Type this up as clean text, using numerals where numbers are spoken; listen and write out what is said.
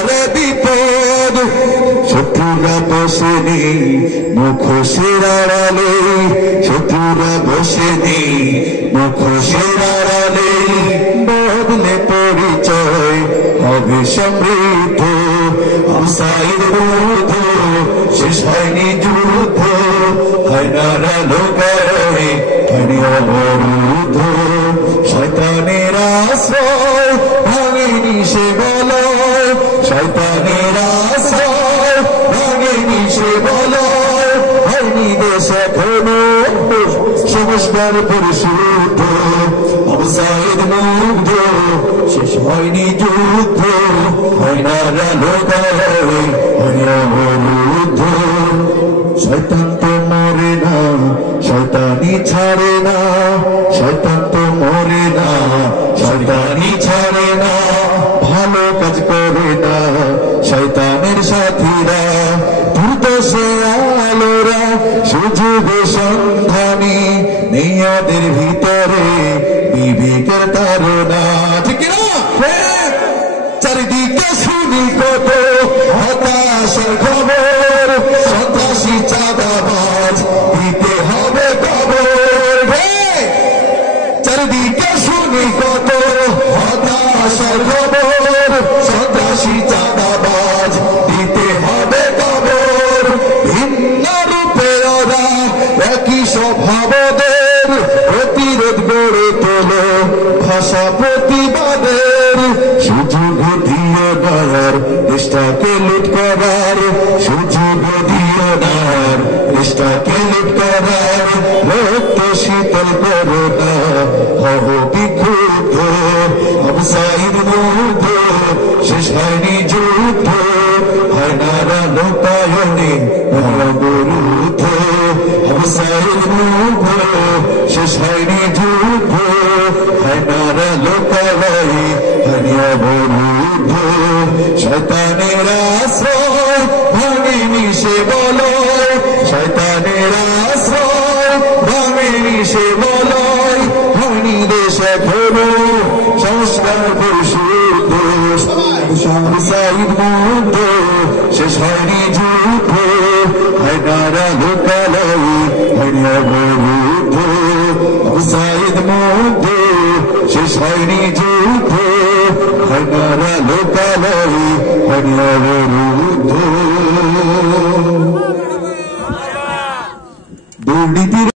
পারে বিপদ শত্রুরা বসে নেই মুখোশের আড়ালে শত্রুরা বসে নেই মুখোশের আড়ালে বদলে পরিচয় হবে সমৃদ্ধ হুসাইন যুদ্ধ শেষ হয়নি যুদ্ধ হয় না লোকায় হয়নি অবরুদ্ধ শয়তানের আশ্রয় ভাঙেনি সে বলয় শয়তানের আশ্রয় ভাঙেনি সে বলয় হয়নি দেশ এখনো সংস্কার পরিশুদ্ধ হুসাইন মুগ্ধ শেষ হয়নি যুদ্ধ হয় না লোকায় হয়নি অবরুদ্ধ শয়তান তো মরে না শয়তানি ছাড়ে না শয়তান তো মরে না শয়তানি ছাড়ে না ভালো কাজ করে না শয়তানের সাথীরা দুর্দশে আলোরা সুযোগে সন্ধানী নেয়াদের ভিতরে বিবেকের তারা ঠিক না চারিদিকে শুনি কত হতাশার খবর সন্ত্রাসী চাঁদাবাজ দিতে হবে খবর চারিদিকে শুনি কত হতাশার খবর সন্ত্রাসী চাঁদাবাজ দিতে হবে খবর ভিন্ন রূপে ওরা একই স্বভাবদের প্রতিরোধ গড়ে তোলো ভাষা প্রতিবাদের সুযোগ দিয়ে দেওয়ার দেশটাকে লুট করার সুযোগ দিয়ে দেওয়ার দেশটাকে লুট করার রক্ত শীতল করো না হব বিক্ষুব্ধ হুসাইন মুগ্ধ শেষ হয়নি যুদ্ধ হয় না লোকায়নে অবরুদ্ধ হুসাইন মুগ্ধ শেষ হয়নি যুদ্ধ হয় না লোকায় হয়নি অবরুদ্ধ শয়তানের আশ্রয় ভাঙেনি সে বলয় শয়তানের আশ্রয় ভাঙেনি সে বলয় হয়নি দেশ এখনো সংস্কার পরিশুদ্ধ হুসাইন মুগ্ধ শেষ হয়নি যুদ্ধ হয় না লোকালয় হয়নি অবরুদ্ধ হুসাইন মুগ্ধ শেষ হয়নি যুদ্ধ হয় না লোকালয় হয়নি